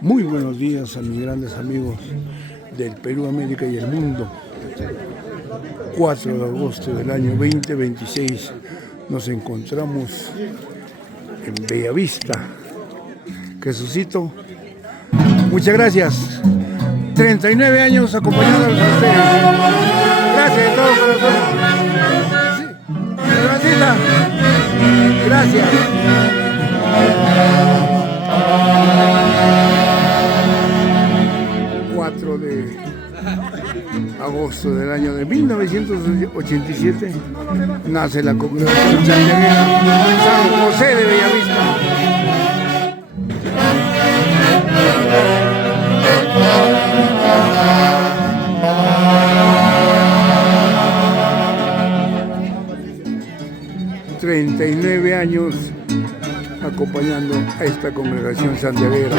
Muy buenos días a mis grandes amigos del Perú, América y el mundo. 4 de agosto del año 2026 nos encontramos en Bellavista. Jesucito, muchas gracias. 39 años acompañándonos a ustedes. Gracias de todo corazón. Sí. Gracias. Gracias. 4 de agosto del año de 1987 nace la congregación San José de Bellavista. ...39 años acompañando a esta congregación santiaguera.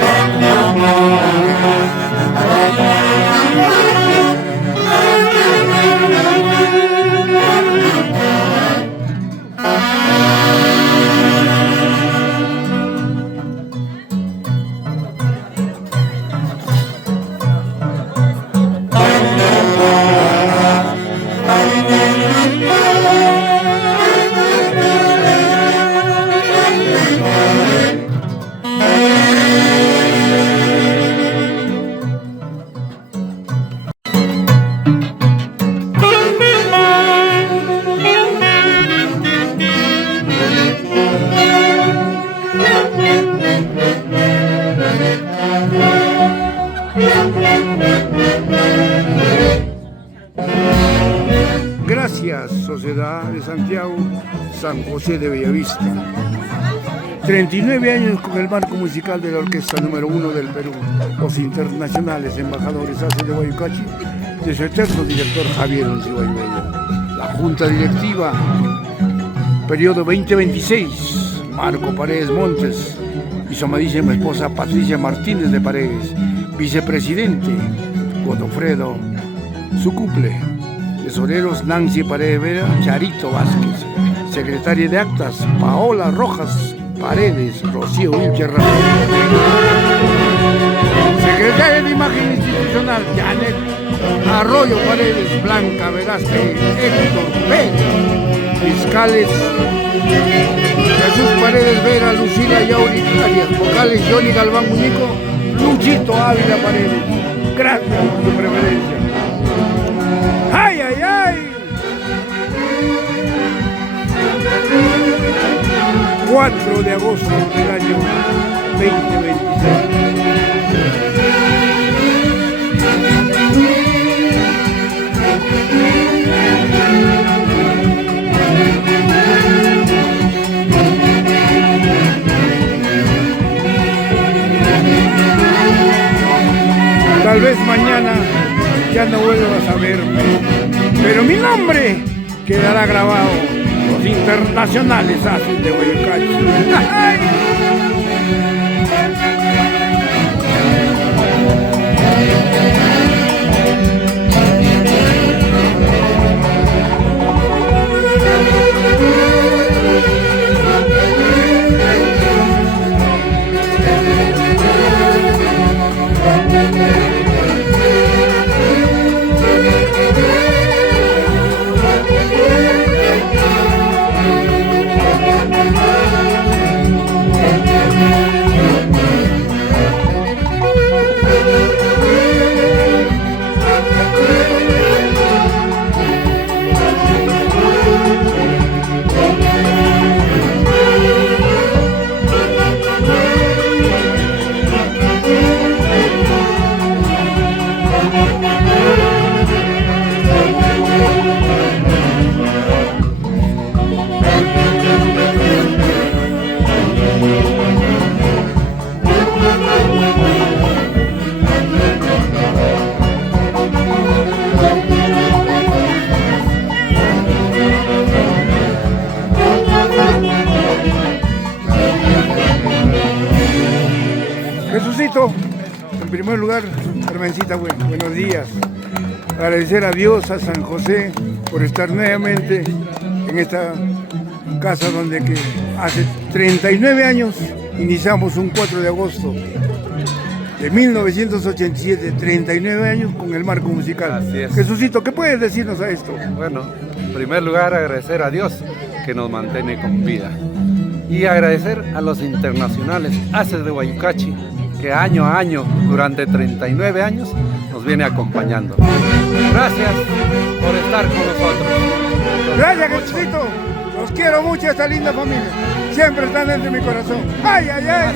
Gracias, Sociedad de Santiago, San José de Bellavista. 39 años con el marco musical de la orquesta número 1 del Perú. Los internacionales embajadores ACE de Guayucachi, de su eterno director Javier Oncibay Bello. La Junta Directiva, periodo 2026, Marco Paredes Montes y su amadísima esposa Patricia Martínez de Paredes. Vicepresidente, Godofredo Sucuple. Tesoreros, Nancy Paredes Vera, Charito Vázquez. Secretaria de Actas, Paola Rojas Paredes, Rocío Wilcher Rafael. Secretaria de Imagen Institucional, Janet Arroyo Paredes, Blanca Velázquez, Héctor Pérez. Fiscales, Jesús Paredes Vera, Lucila Yauri Arias. Vocales, Johnny Galván Muñico, Luchito Ávila Paredes. Gracias por su preferencia. ¡Ay, ay, ay! 4 de agosto del año 2026. Tal vez mañana ya no vuelvas a verme, pero mi nombre quedará grabado. Los internacionales hacen de Guayucachi. Jesucito, en primer lugar, Carmencita, buenos días. Agradecer a Dios, a San José, por estar nuevamente en esta casa donde que hace 39 años iniciamos un 4 de agosto de 1987, 39 años con el marco musical. Así es. Jesucito, ¿qué puedes decirnos a esto? Bueno, en primer lugar agradecer a Dios que nos mantiene con vida y agradecer a los internacionales Haces de Guayucachi que año a año, durante 39 años, nos viene acompañando. Gracias por estar con nosotros. Gracias, Jesucito. Los quiero mucho a esta linda familia. Siempre están dentro de mi corazón. ¡Ay, ay, ay!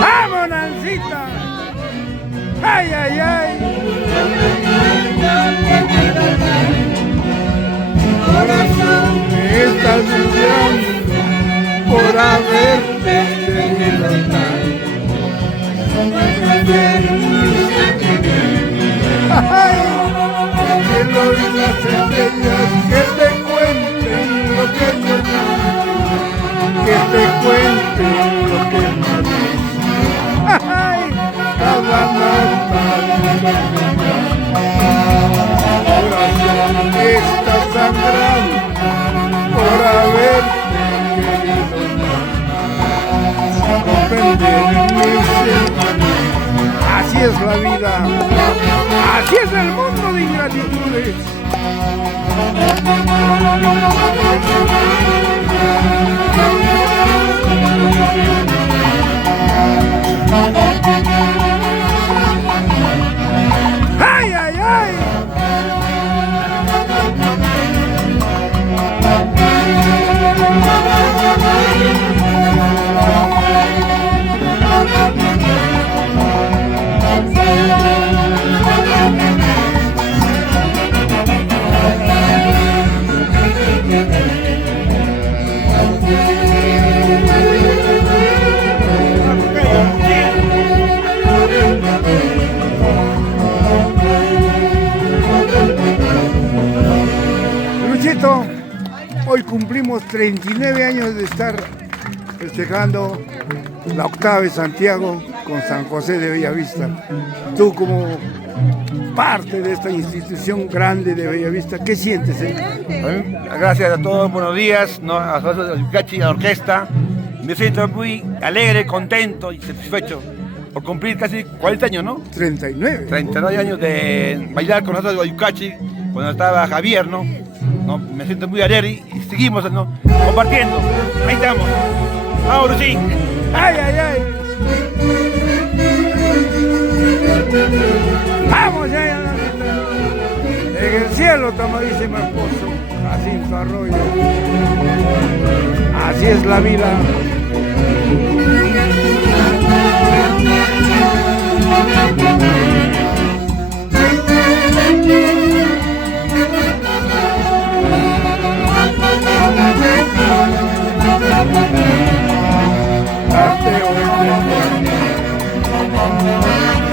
¡Vamos, Nancita! ¡Ay, ay, ay! Corazón, me estás luchando por haberte tenido tanto. ¡Ay! Que los las estrellas que te cuenten lo que yo vi, que te cuenten lo que me dice. ¡Ay! Cada nota, corazón que está sangrando por haberte querido tanto. Comprender mi ser. Así es la vida, así es el mundo de ingratitudes. ¡Ay, ay, ay! Luchito, hoy cumplimos 39 años de estar festejando la octava de Santiago con San José de Bellavista. Tú como parte de esta institución grande de Bellavista, ¿qué sientes? Gracias a todos, buenos días, ¿no? A José de Guayucachi, a la orquesta. Me siento muy alegre, contento y satisfecho por cumplir casi 40 años, ¿no? 39. 39 años de bailar con nosotros de Guayucachi, cuando estaba Javier, ¿no? Me siento muy alegre y seguimos, ¿no? Compartiendo. Ahí estamos. ¡Vamos, Luchín! ¡Ay, ay, ay! ¡Vamos, ya! En el cielo, tomadísimo esposo, Jacinto Arroyo. Así es la vida.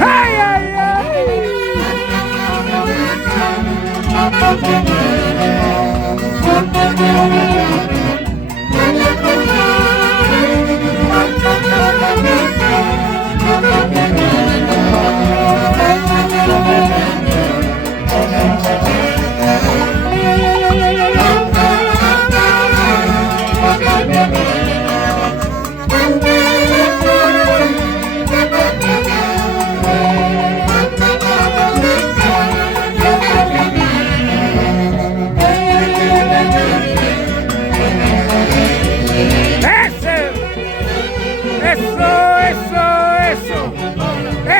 ¡Ay, ay, ay!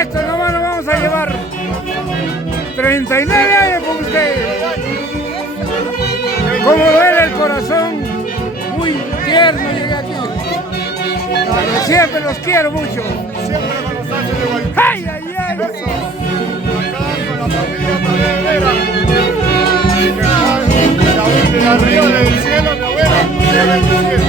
Esto nomás nos vamos a llevar 39 años con ustedes. Como duele el corazón, muy tierno llegué aquí. Pero siempre los quiero mucho. Siempre con los Haces de Guayucachi. ¡Ay, ay, ay! Acá con la familia Talavera. De arriba del cielo, mi abuela, cielo en el cielo.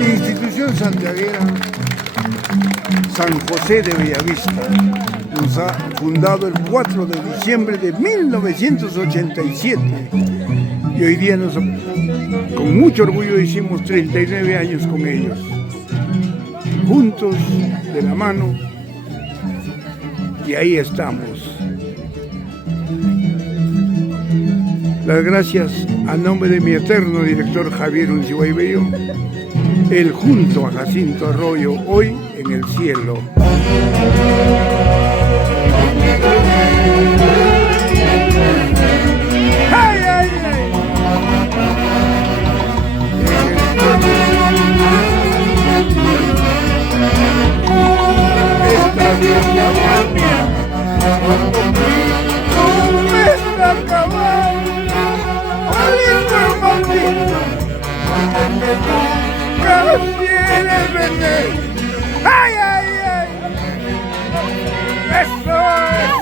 Institución santiaguera San José de Bellavista, fundado el 4 de diciembre de 1987. Y hoy día con mucho orgullo hicimos 39 años con ellos. Juntos, de la mano, y ahí estamos. Las gracias a nombre de mi eterno director Javier Uncibay Bello, él junto a Jacinto Arroyo, hoy en el cielo. ¡Ay, ay, ay! Esta vieja mía, cuando me está acabando, Olito maldito, casi eres veneno. ¡Ay, ay, ay! ¡Eso es!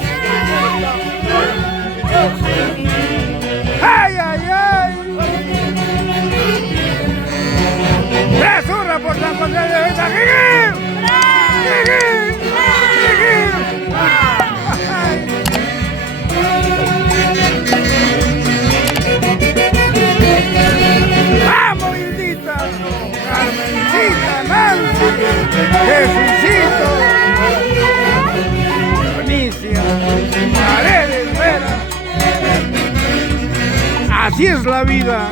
¡Ay, ay, ay! ¡Presura por la contraria de esta! ¡Vamos, Hildita! ¡Carmencita, Nancy! ¡Jesucito! ¡Bonicia! ¡Paredes, Vera! ¡Así es la vida!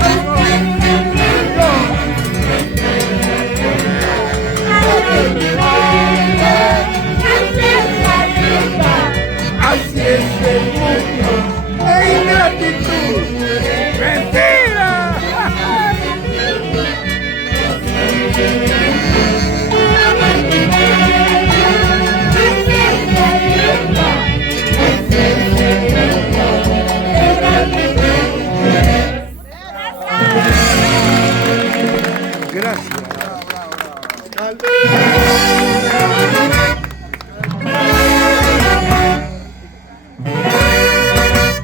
Así es el mundo, e ingratitud, mentira. Gracias.